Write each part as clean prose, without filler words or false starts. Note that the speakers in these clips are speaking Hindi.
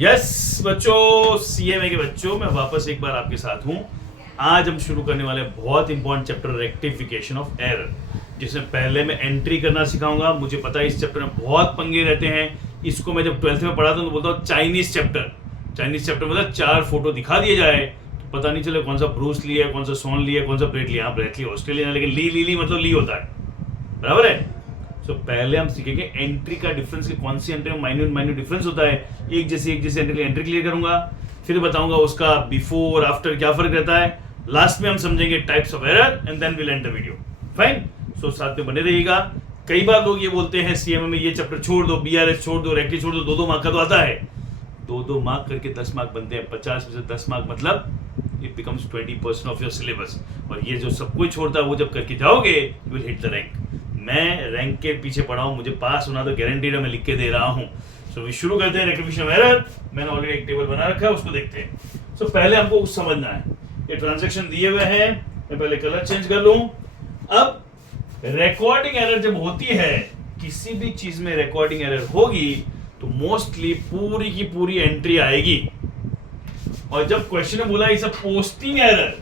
यस बच्चों, सीएमए के बच्चों, मैं वापस एक बार आपके साथ हूं। आज हम शुरू करने वाले बहुत important chapter rectification of error, जिसमें पहले मैं एंट्री करना सिखाऊंगा। मुझे पता है इस चैप्टर में बहुत पंगे रहते हैं। इसको मैं जब 12th में पढ़ाता हूं तो बोलता हूँ चाइनीज चैप्टर। चाइनीज चैप्टर मतलब 4 फोटो दिखा दिए जाए तो पता नहीं चले कौन सा ब्रूस ली है, कौन सा सोन ली है, कौन सा ब्रेट लिया। ब्रेट ली ऑस्ट्रेलियन, लेकिन ली मतलब ली होता है, बराबर है। तो पहले हम सीखेंगे एंट्री का डिफरेंस, कि कौन सी एंट्री में माइन्यूट डिफरेंस होता है। एक जैसी एंट्री क्लियर करूंगा, फिर बताऊंगा उसका बिफोर आफ्टर क्या फर्क रहता है। लास्ट में हम समझेंगे types of error and then will end the video. Fine, so साथ में बने रहिएगा। कई बार लोग ये बोलते हैं सीएमए में ये चैप्टर छोड़ दो, बीआरएस छोड़ दो, रेक्टी छोड़ दो, 2-2 मार्क का तो आता है। 2-2 मार्क करके 10 मार्क बनते हैं। 50 में से 10 मार्क मतलब it becomes 20% of your syllabus. और ये जो सब कोई छोड़ता है वो जब करके जाओगे you will hit the rank. मैं रैंक के पीछे पड़ा हूं, मुझे पास होना तो गारंटीड है, मैं लिख के दे रहा हूं। सो शुरू करते हैं रेक्टिफिकेशन ऑफ एरर। मैंने ऑलरेडी एक टेबल बना रखा है, उसको देखते हैं। सो पहले हमको कुछ समझना है। ये ट्रांजैक्शन दिए हुए हैं, मैं पहले कलर चेंज कर लूं। अब रिकॉर्डिंग एरर जब होती है, किसी भी चीज में रिकॉर्डिंग एरर होगी तो मोस्टली पूरी की पूरी एंट्री आएगी। और जब क्वेश्चन में बोला इस पोस्टिंग एरर,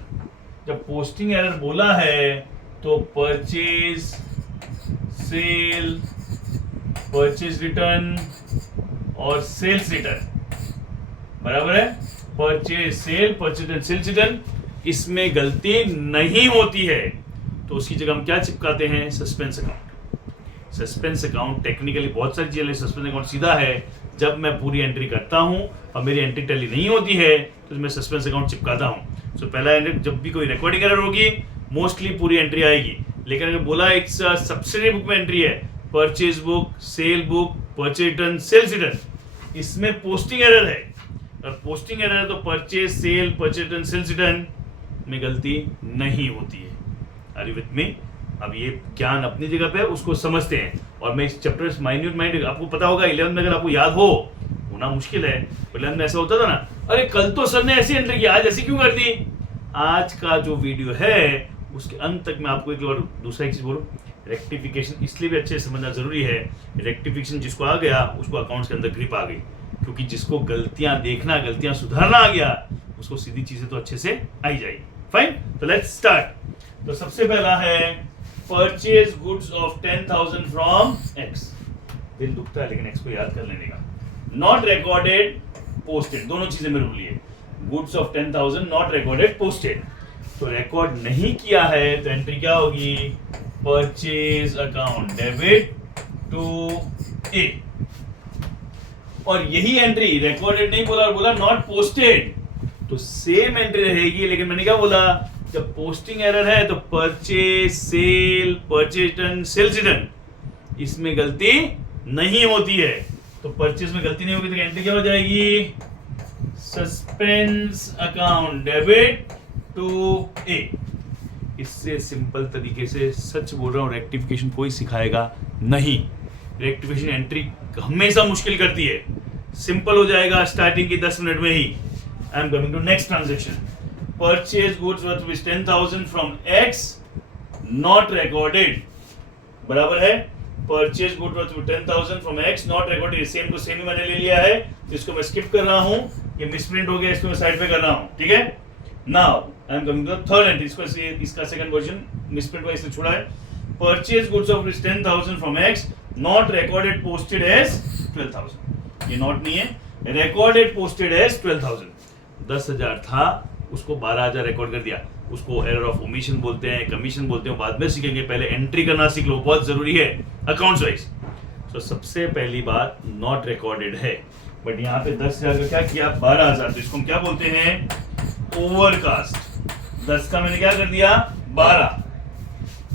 जब पोस्टिंग एरर बोला है तो परचेज, सेल, परचेज रिटर्न और सेल्स रिटर्न, बराबर है। Purchase sale, purchase return, sales return, इसमें गलती नहीं होती है तो उसकी जगह हम क्या चिपकाते हैं? Suspense account. Suspense account technically बहुत सारी चीजें, सस्पेंस अकाउंट सीधा है। जब मैं पूरी एंट्री करता हूं और मेरी एंट्री टैली नहीं होती है तो मैं सस्पेंस अकाउंट चिपकाता हूं। सो पहला एंट्री, जब भी कोई रिकॉर्डिंग एरर होगी मोस्टली पूरी एंट्री आएगी। लेकिन अगर बोला इट्स सब्सिडी बुक में एंट्री है, purchase book, sale book, purchase return, sales return, इसमें पोस्टिंग एरर है। और पोस्टिंग एरर है तो purchase, sale, purchase return, sales return में गलती नहीं होती है। Are you with me? अब ये ज्ञान अपनी जगह पे है, उसको समझते हैं। और मैं इस चैप्टर माइन्यूट आपको पता होगा 11 में, अगर आपको याद होना मुश्किल है। 11 में ऐसा होता था ना, अरे कल तो सर ने ऐसी एंट्री की, आज ऐसी क्यों कर दी? आज का जो वीडियो है उसके अंत तक मैं आपको एक और दूसरा एक चीज बोलूं, रेक्टिफिकेशन इसलिए भी अच्छे से समझना जरूरी है। रेक्टिफिकेशन जिसको आ गया उसको अकाउंट्स के अंदर ग्रिप आ गई, क्योंकि जिसको गलतियां देखना, गलतियां सुधारना आ गया, उसको सीधी चीजें तो अच्छे से आई जाएगी। फाइन, तो लेट्स स्टार्ट। तो सबसे पहला है purchase goods of 10,000 from x. दिल दुखता है लेकिन एक्स को याद कर लेने का। नॉट रिकॉर्डेड, पोस्टेड, दोनों चीजें मेरे लिए। Goods of 10,000 not recorded, posted. तो रिकॉर्ड नहीं किया है तो एंट्री क्या होगी? परचेज अकाउंट डेबिट टू ए। और यही एंट्री रिकॉर्डेड नहीं बोला, बोला नॉट पोस्टेड, तो सेम एंट्री रहेगी। लेकिन मैंने क्या बोला? जब पोस्टिंग एरर है तो purchase, sale, purchase return, sales return, इसमें गलती नहीं होती है। तो परचेज में गलती नहीं होगी तो एंट्री क्या हो जाएगी? सस्पेंस अकाउंट डेबिट टू ए। इससे सिंपल तरीके से सच बोल रहा हूं, रेक्टिफिकेशन कोई सिखाएगा नहीं। रेक्टिफिकेशन एंट्री हमेशा मुश्किल करती है। सिंपल हो जाएगा स्टार्टिंग की 10 मिनट में ही। I am coming to next transaction. Purchase goods worth rupees 10,000 from X, not recorded, बराबर है। Purchase good worth 10,000 from X, not recorded, same to same ही मैंने ले लिया है, इसको मैं स्किप कर रहा हूं। ये मिसप्रिंट हो गया, इसको मैं साइड पे कर रहा हूं, ठीक है। Now I am coming to the third entry. इसका सेकंड वर्जन मिसप्रिंट हुआ इसलिए छोड़ा है। Purchase goods of 10,000 from X, not recorded, posted as 12,000। ये नॉट नहीं है, रिकॉर्डेड पोस्टेड एज 12,000। 10,000 था, उसको 12,000 रिकॉर्ड कर दिया। उसको एरर ऑफ ओमिशन बोलते हैं, कमीशन बोलते हैं, बाद में सीखेंगे। पहले एंट्री करना सीख लो, बहुत जरूरी है अकाउंट्स वाइज। तो सबसे पहली बात नॉट रिकॉर्डेड है, बट यहाँ पे 10,000 का क्या किया? 12,000, तो इसको हम क्या बोलते हैं? ओवरकास्ट। 10 का मैंने क्या कर दिया? 12।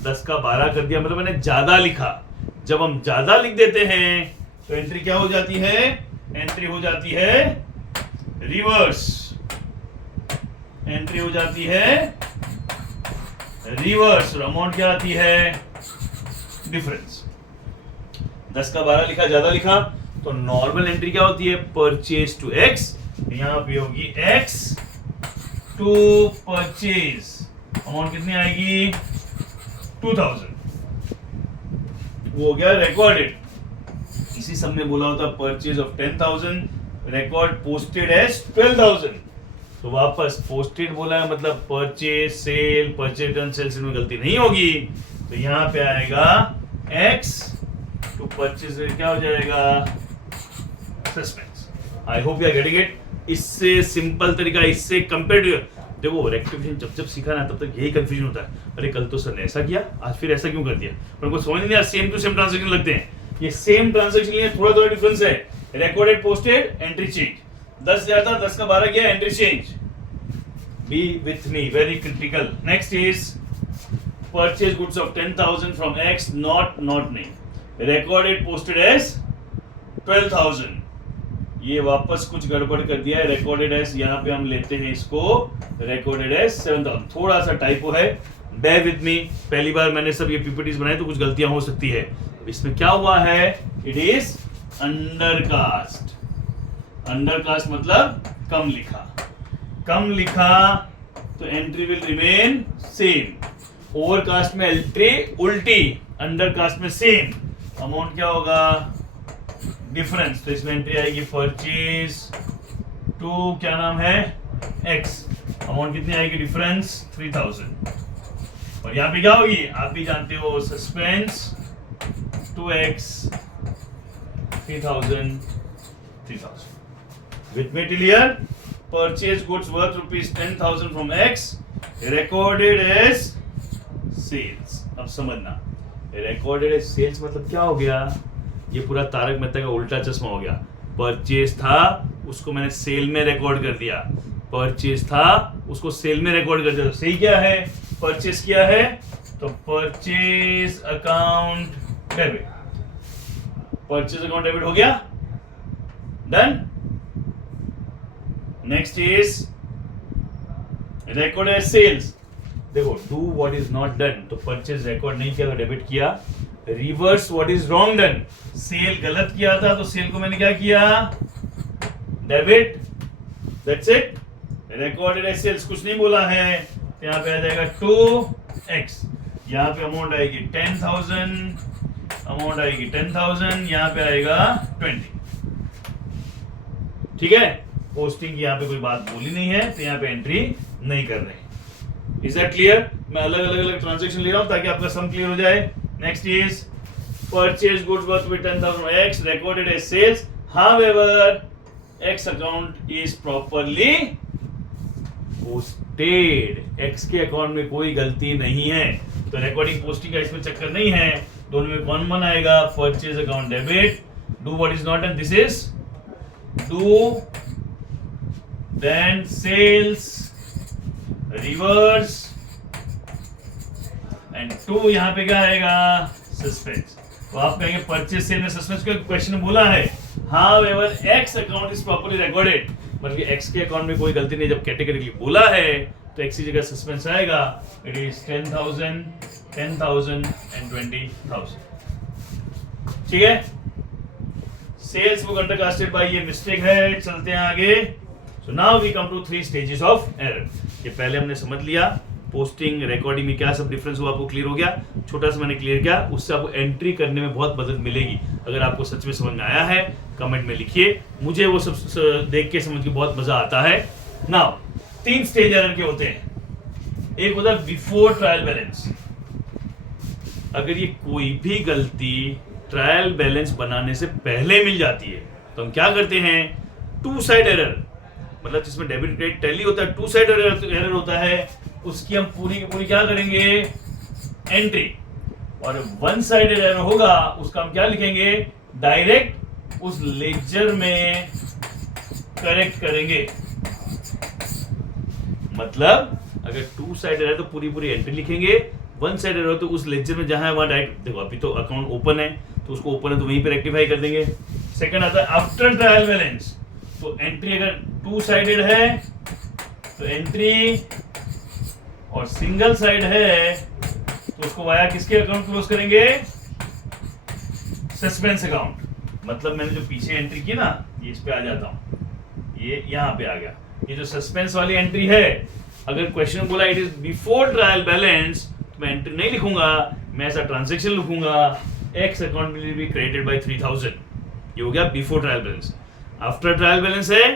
10 का 12 कर दिया, मतलब मैंने ज्यादा लिखा। जब हम ज्यादा लिख देते हैं तो एंट्री क्या हो जाती है? एंट्री हो जाती है रिवर्स। एंट्री हो जाती है रिवर्स, और अमाउंट क्या आती है? डिफरेंस। 10 का 12 लिखा, ज्यादा लिखा, तो नॉर्मल एंट्री क्या होती है? परचेज टू एक्स, यहां पे होगी एक्स टू परचेज। अमाउंट कितनी आएगी? 2,000। वो हो गया रिकॉर्डेड। इसी सब में बोला होता purchase of 10,000, record posted as 12,000। तो वापस पोस्टेड बोला है मतलब purchase sale, purchase return sales में गलती नहीं होगी। तो यहाँ पे आएगा एक्स टू परचेज क्या हो जाएगा, suspense. I hope you are getting it. इससे सिंपल तरीका, इससे कंपेयर, देखो रेक्टिफिकेशन जब जब सीखा ना तब तक यही कंफ्यूजन होता है, अरे कल तो सर ने ऐसा किया, आज फिर ऐसा क्यों कर दिया, पर उनको समझ नहीं आया। सेम टू सेम ट्रांजैक्शन लगते हैं, ये सेम ट्रांजैक्शन लिए थोड़ा थोड़ा डिफरेंस है। रिकॉर्डेड पोस्टेड एंट्री चेंज, 10 गया था 10 का 12 गया, entry change. B with me, very critical. Next is purchase goods of 10,000 from X, not नहीं, रिकॉर्डेड पोस्टेड एज 12,000। ये वापस कुछ गड़बड़ कर दिया है, रिकॉर्डेड एज यहाँ पे हम लेते हैं इसको रिकॉर्डेड एज 7,000, थोड़ा सा टाइपो है, बेयर विद मी। पहली बार मैंने सब ये पीपीटीज बनाए तो कुछ गलतियां हो सकती है। इसमें क्या हुआ है, इट इज अंडरकास्ट। अंडरकास्ट मतलब कम लिखा, कम लिखा तो entry will remain same. Overcast में एंट्री उल्टी, अंडरकास्ट में सेम। अमाउंट क्या होगा, डिफरेंस। तो इसमें एंट्री आएगी परचेज टू क्या नाम है एक्स, अमाउंट कितनी आएगी डिफरेंस 3,000। और यहाँ पे क्या होगी आप भी जानते हो, suspense to X 3,000 with me till here. Purchase goods worth rupees 10,000 from X, recorded as sales. अब समझना, रिकॉर्डेड एज सेल्स मतलब क्या हो गया, ये पूरा तारक मेहता का उल्टा चश्मा हो गया। परचेज था उसको मैंने सेल में रिकॉर्ड कर दिया, परचेज था उसको सेल में रिकॉर्ड कर दिया। तो सही क्या है, परचेज किया है तो purchase account debit, purchase account debit हो गया, done. Next is record as sales. देखो do what is not done, तो परचेज रिकॉर्ड नहीं किया तो डेबिट किया। Reverse what is wrong done, sale गलत किया था तो सेल को मैंने क्या किया, debit, that's it. Recorded as sales कुछ नहीं बोला है, तो यहाँ पे आ जाएगा 2x, यहाँ पे अमाउंट आएगी 10,000, अमाउंट आएगी 10,000, यहाँ पे आएगा 20। ठीक है, पोस्टिंग की यहाँ पे कोई बात बोली नहीं है, तो यहाँ पे एंट्री नहीं कर रहे। Is that clear? मैं अलग अलग ट्रांजेक्शन ले रहा हूं ताकि आपका सम क्लियर हो जाए। Next is purchase goods worth with 10,000 x recorded as sales, however x account is properly posted। x के अकाउंट में कोई गलती नहीं है, तो रिकॉर्डिंग पोस्टिंग का इसमें चक्कर नहीं है, दोनों में कौन मन आएगा, purchase account debit, do what is not done, this is do, then sales, reverse, and to यहाँ पे क्या आएगा, सस्पेंस। तो आप कहेंगे परचेज सेल में सस्पेंस का क्वेश्चन बोला है, however x account is properly recorded, मतलब x के अकाउंट में कोई गलती नहीं, जब कैटेगरी बोला है तो x की जगह सस्पेंस आएगा। It is 10,000, 10,000 and 20,000। ठीक है, सेल्स बुक अंडरकास्टेड बाय, ये मिस्टेक है, चलते हैं आगे। So now we come to 3 stages of error. ये पहले हमने समझ लिया पोस्टिंग रिकॉर्डिंग में क्या सब डिफरेंस हुआ, आपको क्लियर हो गया, छोटा सा मैंने क्लियर किया, उससे आपको एंट्री करने में बहुत मदद मिलेगी। अगर आपको सच में समझ में आया है कमेंट में लिखिए, मुझे वो सब देख के समझ के बहुत मजा आता है। नाउ 3 स्टेज एरर के होते हैं। एक होता है बिफोर ट्रायल बैलेंस, अगर ये कोई भी गलती ट्रायल बैलेंस बनाने से पहले मिल जाती है तो हम क्या करते हैं, 2 साइड एरर, मतलब जिसमें डेबिट क्रेडिट टैली होता है, 2 साइड एरर होता है, उसकी हम पूरी की पूरी क्या करेंगे, एंट्री। और 1 साइड एरर होगा उसका हम क्या लिखेंगे, डायरेक्ट उस लेजर में करेक्ट करेंगे। मतलब अगर 2 साइड एरर तो पूरी पूरी एंट्री लिखेंगे, 1 साइड एरर तो उस लेजर में जहां है वहां डायरेक्ट, देखो अभी तो अकाउंट ओपन है तो उसको ओपन है तो वहीं पे रेक्टिफाई कर देंगे। सेकंड आता है आफ्टर ट्रायल बैलेंस, तो एंट्री अगर 2 साइडेड है तो एंट्री, और सिंगल साइड है तो उसको वाया किसके अकाउंट क्लोज करेंगे, सस्पेंस अकाउंट। मतलब मैंने जो पीछे एंट्री की ना, ये इस पे आ जाता हूं, ये यहां पे आ गया, ये जो सस्पेंस वाली एंट्री है, अगर क्वेश्चन बोला it is before trial balance तो मैं एंट्री नहीं लिखूंगा, मैं ऐसा ट्रांजैक्शन लिखूंगा, x account will be credited bye 3,000, ये हो गया before trial balance. After trial balance है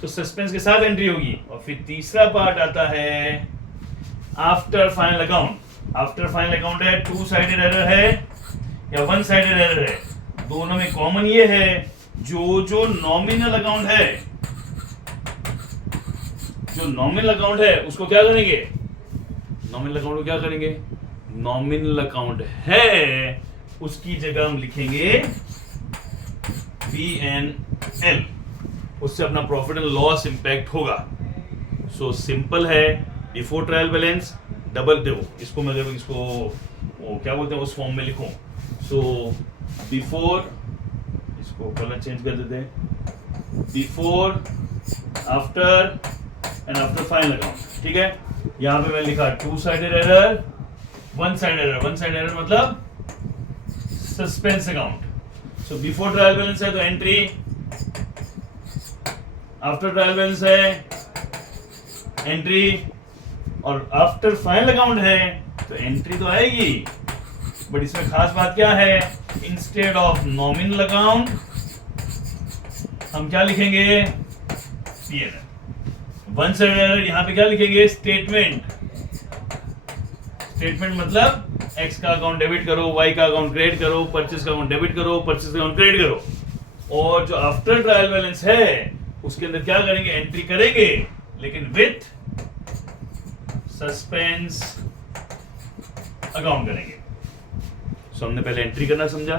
तो सस्पेंस के साथ एंट्री होगी। और फिर तीसरा पार्ट आता है after final account. After final account है टू साइडेड एरर है या वन साइडेड एरर है, दोनों में कॉमन ये है जो नॉमिनल अकाउंट है, जो नॉमिनल अकाउंट है उसको क्या करेंगे, नॉमिनल अकाउंट को क्या करेंगे, नॉमिनल अकाउंट है उसकी जगह हम लिखेंगे PNL, उससे अपना प्रॉफिट एंड लॉस इंपैक्ट होगा। सो सिंपल है, बिफोर ट्रायल बैलेंस डबल दो, इसको मैं इसको वो क्या बोलते हैं उस फॉर्म में लिखूं। सो बिफोर, इसको कलर चेंज कर देते हैं, before, after and after final account. ठीक है, यहां पे मैं लिखा two sided error, one side error. One side error मतलब suspense account. So before trial balance है तो एंट्री, आफ्टर ट्रायल बैलेंस है एंट्री, और आफ्टर फाइनल अकाउंट है तो एंट्री तो आएगी। बट इसमें खास बात क्या है, इंस्टेड ऑफ नॉमिनल अकाउंट हम क्या लिखेंगे, PNL। वन साइड एरर यहां पे क्या लिखेंगे, स्टेटमेंट। स्टेटमेंट मतलब एक्स का अकाउंट डेबिट करो, वाई का अकाउंट क्रेडिट करो, परचेज का अकाउंट डेबिट करो, परचेज का अकाउंट क्रेडिट करो। और जो आफ्टर ट्रायल बैलेंस है उसके अंदर क्या करेंगे, एंट्री करेंगे लेकिन विथ सस्पेंस अकाउंट करेंगे। सो हमने पहले एंट्री करना समझा,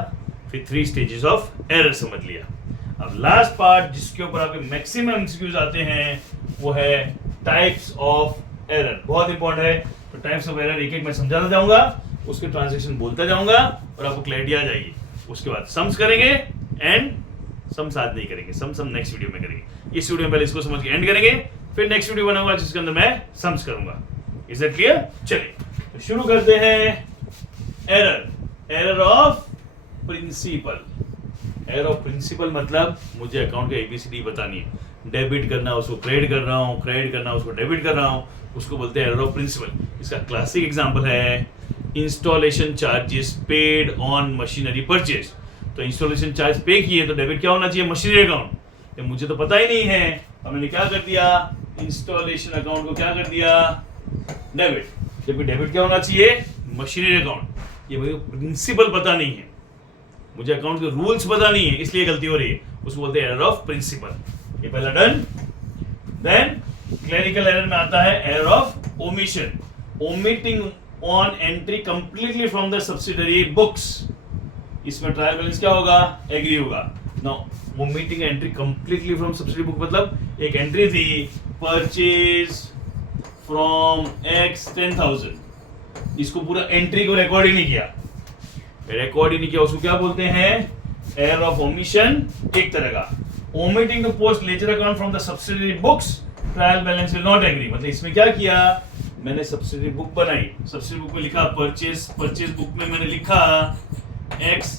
फिर 3 स्टेजेस ऑफ एरर समझ लिया। अब लास्ट पार्ट जिसके ऊपर आपके मैक्सिमम एमसीक्यूज आते हैं वो है टाइप्स ऑफ एरर। बहुत इंपॉर्टेंट है, तो टाइप्स ऑफ एरर एक एक मैं समझाता जाऊंगा, उसके ट्रांजैक्शन बोलता जाऊंगा और आपको क्लैरिटी आ जाएगी। उसके बाद सम्स करेंगे एंड सम्स आज नहीं करेंगे, सम नेक्स्ट वीडियो में करेंगे। इस वीडियो में पहले इसको समझ के एंड करेंगे, फिर नेक्स्ट वीडियो बनाऊंगा जिसके अंदर मैं सम्स करूंगा। Is that clear? चलिए तो शुरू करते हैं। Error, error of principle. Error of principle मतलब मुझे अकाउंट का ABCD बतानी है, डेबिट करना उसको क्रेडिट कर रहा हूँ, क्रेडिट करना उसको डेबिट कर रहा हूँ, उसको बोलते हैं एरर ऑफ प्रिंसिपल। इसका क्लासिक एग्जांपल है installation charges paid on machinery purchase. तो इंस्टॉलेशन चार्ज पे किए तो डेबिट क्या होना चाहिए, मशीनरी अकाउंट। तो मुझे तो पता ही नहीं है, हमने क्या कर दिया, इंस्टॉलेशन अकाउंट को क्या कर दिया, डेबिट। जबकि डेबिट क्या होना चाहिए, मशीनरी अकाउंट। ये मुझे प्रिंसिपल पता नहीं है, मुझे अकाउंट के रूल्स पता नहीं है, इसलिए गलती हो रही है, उसको बोलते हैं एरर ऑफ प्रिंसिपल। ये पहला डन। देन क्लरिकल एरर में आता है error of omission, omitting on entry completely from the subsidiary books. इसमें ट्रायल बैलेंस क्या होगा, एग्री होगा। Now omitting entry completely from subsidiary book मतलब एक एंट्री थी परचेज फ्रॉम X 10,000, इसको पूरा एंट्री को रिकॉर्ड ही नहीं किया, रिकॉर्ड ही नहीं किया, उसको क्या बोलते हैं, एरर ऑफ ओमिशन। एक तरह का omitting the post ledger account from the subsidiary books, trial balance will not agree. मतलब इसमें क्या किया, मैंने सब्सिडरी बुक बनाई, सब्सिडरी बुक में लिखा परचेज, परचेज बुक में मैंने लिखा X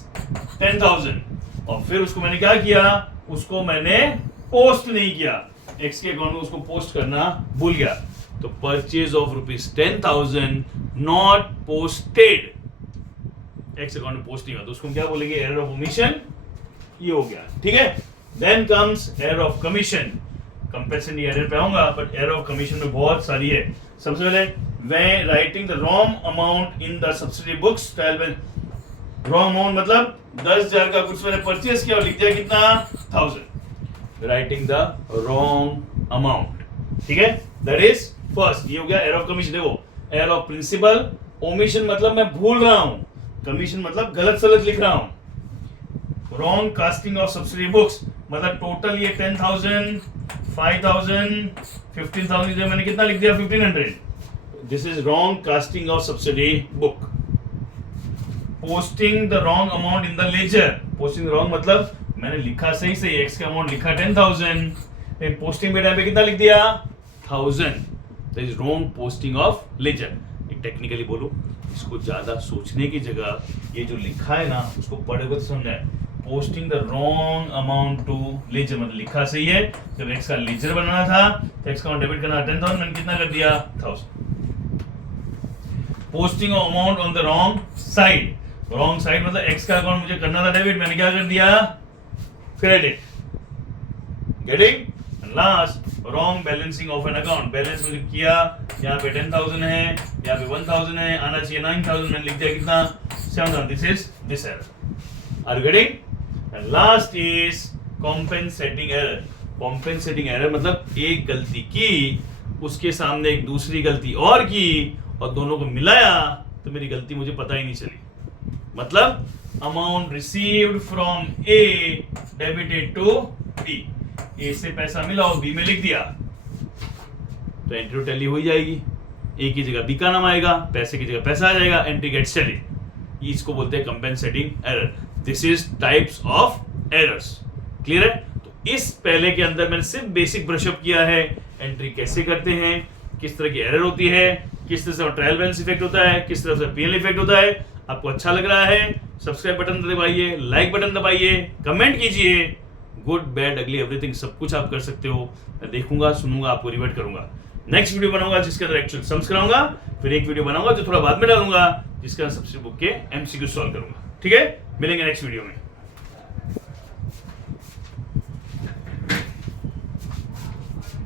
10,000, और फिर उसको मैंने क्या किया, उसको मैंने पोस्ट नहीं किया, X के अकाउंट में उसको पोस्ट करना भूल गया। तो purchase of ₹10,000 not posted, X account में पोस्ट नहीं हुआ, तो उसको क्या बोलेंगे, एरर ऑफ ओमिशन। ये हो गया, ठीक है। Then comes error of commission. Comparison error पे आऊंगा, बट एरर ऑफ कमीशन में बहुत सारी है। सबसे पहले when writing the wrong amount in the subsidy books, trial में रॉन्ग अमाउंट मतलब 10,000 का कुछ मैंने परचेज किया और लिख दिया कितना, 1000, राइटिंग द रॉन्ग अमाउंट। ठीक है, दैट इज फर्स्ट। ये हो गया एरर ऑफ कमीशन। देखो, एरर ऑफ प्रिंसिपल, ओमिशन मतलब मैं भूल रहा हूं, कमीशन मतलब गलत सलत लिख रहा हूं। Wrong casting of subsidy books मतलब टोटल ये 10,000, 5,000, 15,000 जो मैंने कितना लिख दिया, 1,500। This is wrong casting of subsidy book. Posting the wrong amount in the ledger, posting the wrong मतलब मैंने लिखा सही सही, एक्स का अमाउंट लिखा 10,000, पोस्टिंग में टाइम पे कितना लिख दिया, 1000। That is wrong posting of ledger. एक टेक्निकली बोलो, इसको ज्यादा सोचने की जगह ये जो लिखा है ना उसको पढ़ोगे तो समझना है। Posting the wrong amount to ledger मतलब लिखा सही है, जब एक्स का लेजर बनाना था तो एक्स का डेबिट करना 10,000, मैंने कितना कर दिया, 1000। Posting amount on the wrong side, wrong side मतलब एक्स का अकाउंट मुझे करना था डेबिट, मैंने क्या कर दिया, credit. Getting? Last wrong balancing of an account, balance मुझे किया, यहाँ पे 10,000 है, यहाँ पे 1,000 है, आना चाहिए 9,000, मैंने लिख दिया कितना 7,000, this is this error. Are you getting? And last is compensating error. Compensating error मतलब एक गलती की, उसके सामने एक दूसरी गलती और की, और दोनों को मिलाया तो मेरी गलती मुझे पता ही नहीं चली। मतलब amount received from A debited to B, A से पैसा मिला और बी में लिख दिया तो एंट्री टू टैली हो ही जाएगी। ए की जगह बी का नाम आएगा, पैसे की जगह पैसा आ जाएगा, एंट्री गेट्स टैली। इसको बोलते हैं compensating error. This is types of errors. Clear है? तो इस पहले के अंदर मैंने सिर्फ बेसिक ब्रशअप किया है, एंट्री कैसे करते हैं, किस तरह की एरर होती है, किस तरह से ट्रायल बैलेंस इफेक्ट होता है, किस तरह से पीएल इफेक्ट होता है। आपको अच्छा लग रहा है? सब्सक्राइब बटन दबाइए, लाइक बटन दबाइए, कमेंट कीजिए। गुड बैड अगली एवरीथिंग सब कुछ आप कर सकते हो। मैं देखूंगा, सुनूंगा, आपको रिवर्ट करूंगा। नेक्स्ट वीडियो बनाऊंगा जिसके अंदर एक्चुअल सम्स कराऊंगा, फिर एक वीडियो बनाऊंगा जो थोड़ा बाद में डालूंगा जिसके अंदर सबसे बुक के एमसीक्यू सॉल्व करूंगा। ठीक है, मिलेंगे नेक्स्ट वीडियो में।